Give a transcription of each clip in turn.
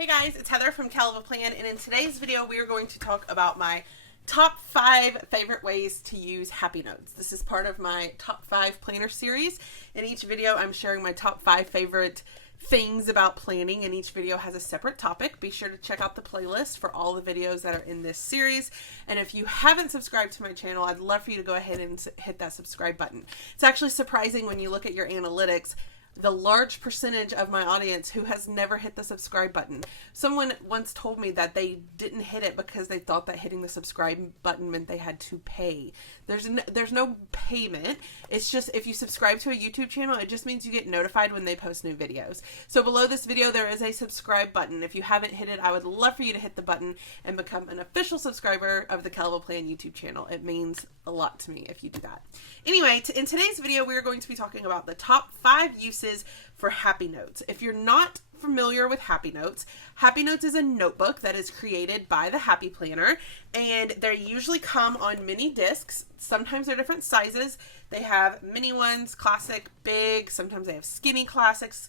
Hey guys, it's Heather from Kell of a Plan, and in today's video we are going to talk about my top 5 favorite ways to use Happy Notes. This is part of my top 5 planner series. In each video I'm sharing my top 5 favorite things about planning, and each video has a separate topic. Be sure to check out the playlist for all the videos that are in this series, and if you haven't subscribed to my channel, I'd love for you to go ahead and hit that subscribe button. It's actually surprising when you look at your analytics the large percentage of my audience who has never hit the subscribe button. Someone once told me that they didn't hit it because they thought that hitting the subscribe button meant they had to pay. There's no payment. It's just if you subscribe to a YouTube channel, it just means you get notified when they post new videos. So below this video, there is a subscribe button. If you haven't hit it, I would love for you to hit the button and become an official subscriber of the Kell of a Plan YouTube channel. It means a lot to me if you do that. Anyway, in today's video, we're going to be talking about the top 5 uses for Happy Notes. If you're not familiar with Happy Notes is a notebook that is created by the Happy Planner, and they usually come on mini discs. Sometimes they're different sizes. They have mini ones, classic, big. Sometimes they have skinny classics.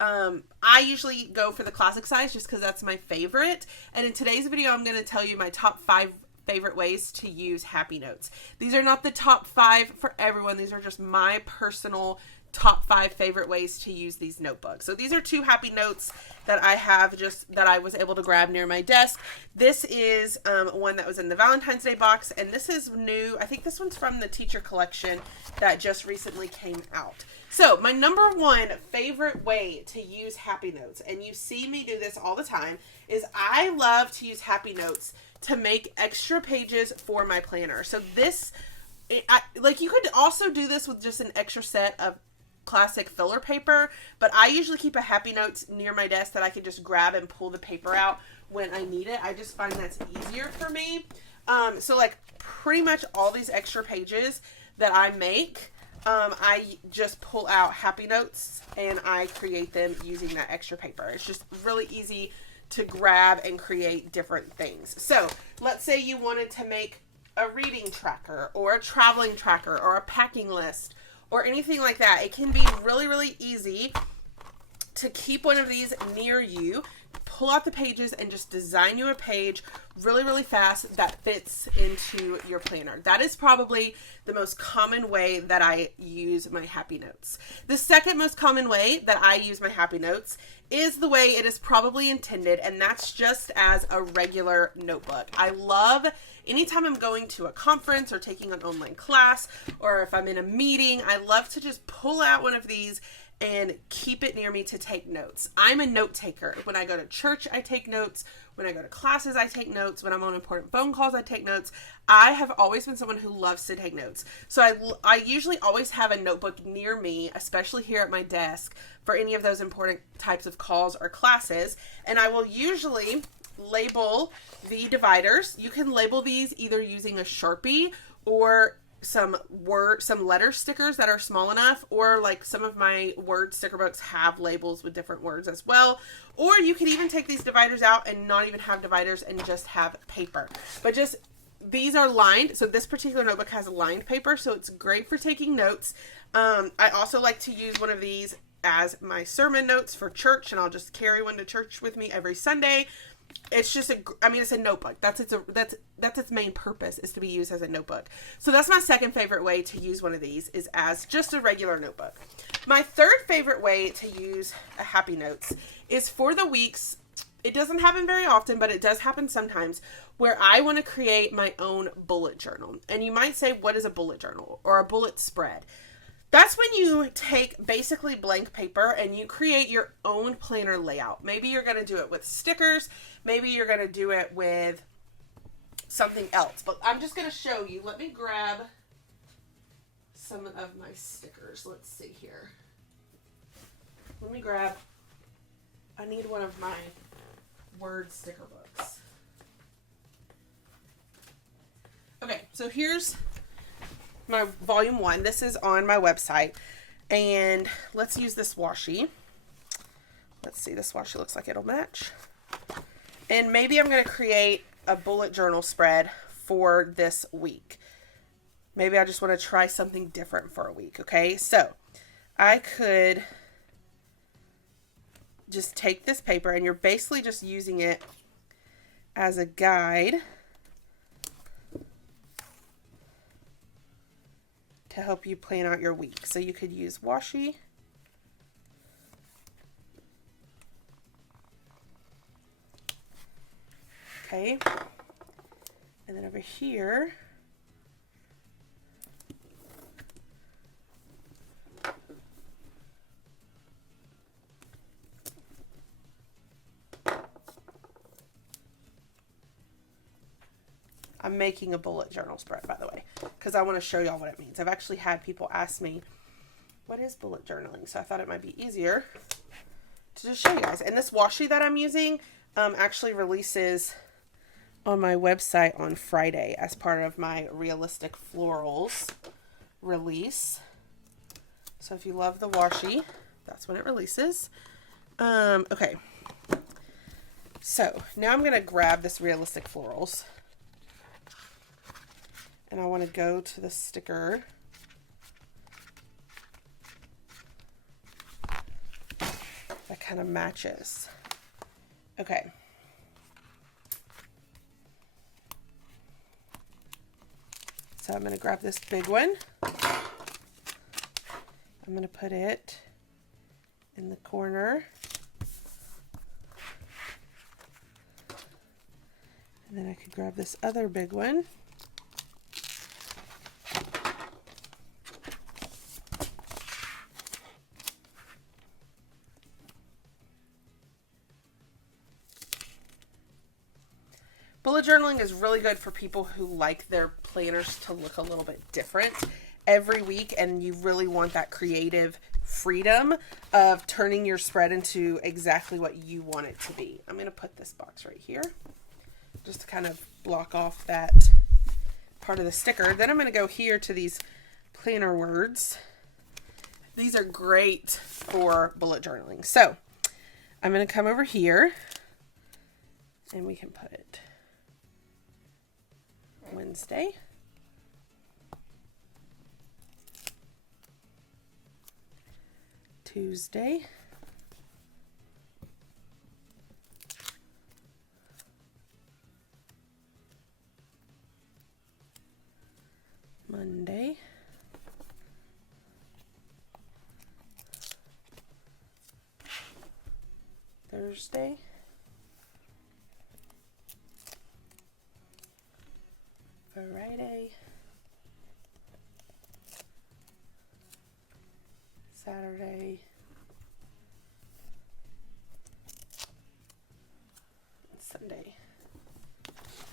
I usually go for the classic size just because that's my favorite. And in today's video, I'm going to tell you my top 5 favorite ways to use Happy Notes. These are not the top 5 for everyone. These are just my personal top 5 favorite ways to use these notebooks. So these are 2 Happy Notes that I have that I was able to grab near my desk. This is one that was in the Valentine's Day box, and this is new. I think this one's from the teacher collection that just recently came out. So my number 1 favorite way to use Happy Notes, and you see me do this all the time, is I love to use Happy Notes to make extra pages for my planner. So this, you could also do this with just an extra set of classic filler paper, but I usually keep a Happy Notes near my desk that I can just grab and pull the paper out when I need it. I just find that's easier for me. So like pretty much all these extra pages that I make, I just pull out Happy Notes and I create them using that extra paper. It's just really easy to grab and create different things. So let's say you wanted to make a reading tracker or a traveling tracker or a packing list or anything like that. It can be really, really easy to keep one of these near you, pull out the pages, and just design you a page really, really fast that fits into your planner. That is probably the most common way that I use my Happy Notes. The second most common way that I use my Happy Notes is the way it is probably intended, and that's just as a regular notebook. I love anytime I'm going to a conference or taking an online class, or if I'm in a meeting, I love to just pull out one of these and keep it near me to take notes. I'm a note taker. When I go to church, I take notes. When I go to classes, I take notes. When I'm on important phone calls, I take notes. I have always been someone who loves to take notes. So I usually always have a notebook near me, especially here at my desk, for any of those important types of calls or classes. And I will usually label the dividers. You can label these either using a Sharpie or some letter stickers that are small enough, or like some of my word sticker books have labels with different words as well. Or you could even take these dividers out and not even have dividers and just have paper. But just these are lined, so this particular notebook has lined paper, so it's great for taking notes. I also like to use one of these as my sermon notes for church, and I'll just carry one to church with me every Sunday. It's just it's a notebook. That's its main purpose, is to be used as a notebook. So that's my second favorite way to use one of these, is as just a regular notebook. My third favorite way to use a Happy Notes is for the weeks. It doesn't happen very often, but it does happen sometimes, where I want to create my own bullet journal. And you might say, what is a bullet journal or a bullet spread? That's when you take basically blank paper and you create your own planner layout. Maybe you're going to do it with stickers. Maybe you're going to do it with something else. But I'm just going to show you. Let me grab some of my stickers. Let's see here. I need one of my word sticker books. Okay, so here's my volume 1. This is on my website, and let's use this washi. Let's see, this washi looks like it'll match. And maybe I'm going to create a bullet journal spread for this week. Maybe I just want to try something different for a week. Okay, so I could just take this paper and you're basically just using it as a guide to help you plan out your week. So you could use washi. Okay. And then over here, I'm making a bullet journal spread, by the way, because I want to show y'all what it means. I've actually had people ask me, what is bullet journaling? So I thought it might be easier to just show you guys. And this washi that I'm using actually releases on my website on Friday as part of my Realistic Florals release. So if you love the washi, that's when it releases. Okay. So now I'm going to grab this Realistic Florals. And I want to go to the sticker. That kind of matches. Okay. So I'm going to grab this big one. I'm going to put it in the corner. And then I could grab this other big one. Bullet journaling is really good for people who like their planners to look a little bit different every week, and you really want that creative freedom of turning your spread into exactly what you want it to be. I'm going to put this box right here just to kind of block off that part of the sticker. Then I'm going to go here to these planner words. These are great for bullet journaling. So I'm going to come over here and we can put it Wednesday, Tuesday, Monday, Thursday, Friday, Saturday, and Sunday.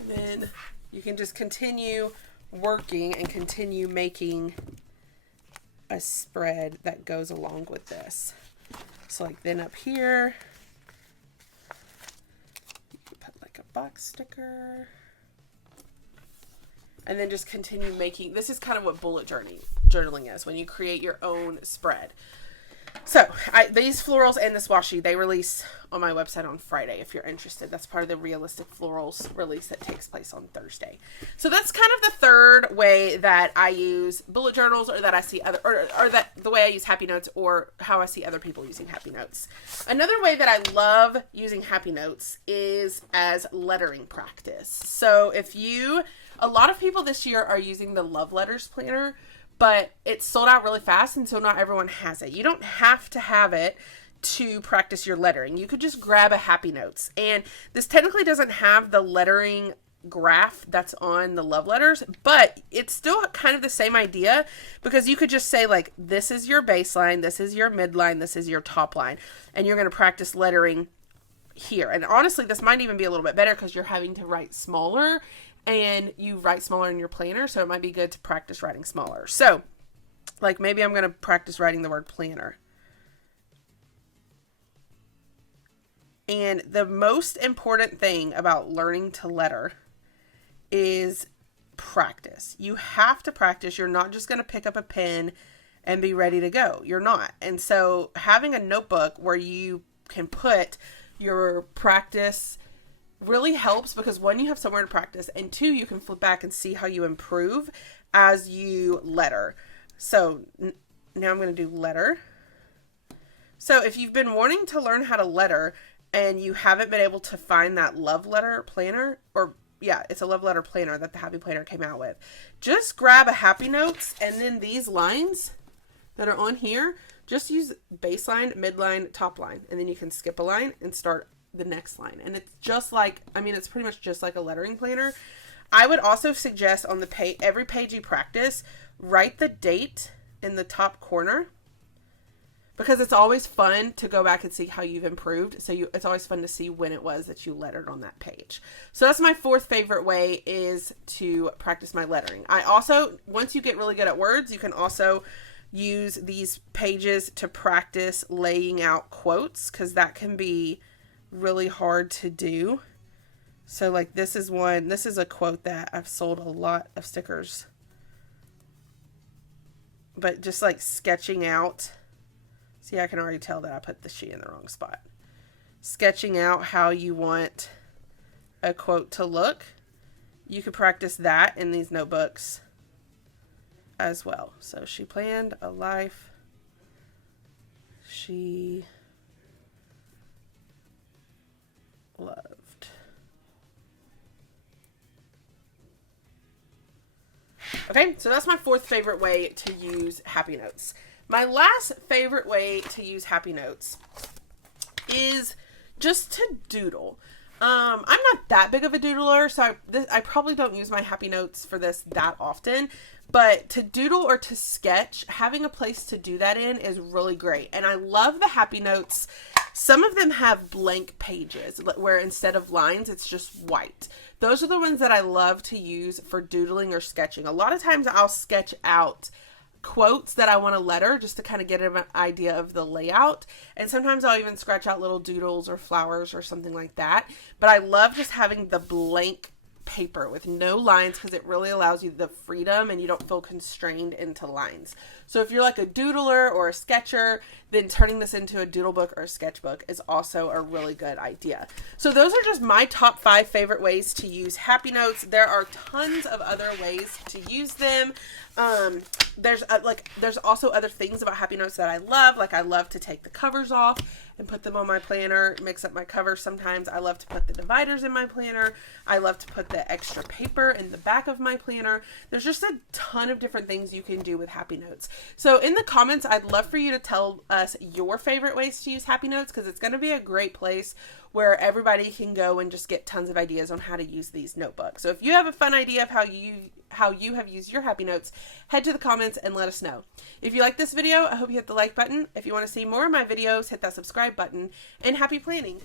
And then you can just continue working and continue making a spread that goes along with this. So like then up here, you can put like a box sticker. And then just continue making, this is kind of what bullet journaling is, when you create your own spread. So these florals and this washi, they release on my website on Friday if you're interested. That's part of the Realistic Florals release that takes place on Thursday. So that's kind of the third way that I use bullet journals, or that I see other, or that the way I use Happy Notes, or how I see other people using Happy Notes. Another way that I love using Happy Notes is as lettering practice. So a lot of people this year are using the Love Letters planner, but it's sold out really fast, and so not everyone has it. You don't have to have it to practice your lettering. You could just grab a Happy Notes. And this technically doesn't have the lettering graph that's on the Love Letters, but it's still kind of the same idea, because you could just say like, this is your baseline, this is your midline, this is your top line, and you're going to practice lettering here. And honestly, this might even be a little bit better because you're having to write smaller, and you write smaller in your planner, so it might be good to practice writing smaller. So, like maybe I'm going to practice writing the word planner. And the most important thing about learning to letter is practice. You have to practice. You're not just going to pick up a pen and be ready to go. You're not. And so having a notebook where you can put your practice really helps, because one, you have somewhere to practice, and two, you can flip back and see how you improve as you letter. So now I'm going to do letter. So if you've been wanting to learn how to letter and you haven't been able to find that love letter planner, or yeah, it's a love letter planner that the Happy Planner came out with, just grab a Happy Notes, and then these lines that are on here, just use baseline, midline, top line, and then you can skip a line and start the next line. And it's just like, I mean, it's pretty much just like a lettering planner. I would also suggest on the page, every page you practice, write the date in the top corner, because it's always fun to go back and see how you've improved. So it's always fun to see when it was that you lettered on that page. So that's my fourth favorite way, is to practice my lettering. I also, once you get really good at words, you can also use these pages to practice laying out quotes, because that can be really hard to do. So like this is a quote that I've sold a lot of stickers. But just like sketching out, see, I can already tell that I put the she in the wrong spot. Sketching out how you want a quote to look. You could practice that in these notebooks as well. So she planned a life she loved. Okay, so that's my fourth favorite way to use Happy Notes. My last favorite way to use Happy Notes is just to doodle. I'm not that big of a doodler, so I probably don't use my Happy Notes for this that often, but to doodle or to sketch, having a place to do that in is really great. And I love the Happy Notes. Some of them have blank pages where instead of lines, it's just white. Those are the ones that I love to use for doodling or sketching. A lot of times I'll sketch out quotes that I want to letter just to kind of get an idea of the layout, and sometimes I'll even scratch out little doodles or flowers or something like that. But I love just having the blank paper with no lines, because it really allows you the freedom and you don't feel constrained into lines. So if you're like a doodler or a sketcher, then turning this into a doodle book or a sketchbook is also a really good idea. So those are just my top 5 favorite ways to use Happy Notes. There are tons of other ways to use them. There's also other things about Happy Notes that I love. Like I love to take the covers off and put them on my planner, mix up my covers. Sometimes I love to put the dividers in my planner. I love to put the extra paper in the back of my planner. There's just a ton of different things you can do with Happy Notes. So in the comments, I'd love for you to tell us your favorite ways to use Happy Notes, because it's going to be a great place where everybody can go and just get tons of ideas on how to use these notebooks. So if you have a fun idea of how you have used your Happy Notes, head to the comments and let us know. If you like this video, I hope you hit the like button. If you want to see more of my videos, hit that subscribe button, and happy planning.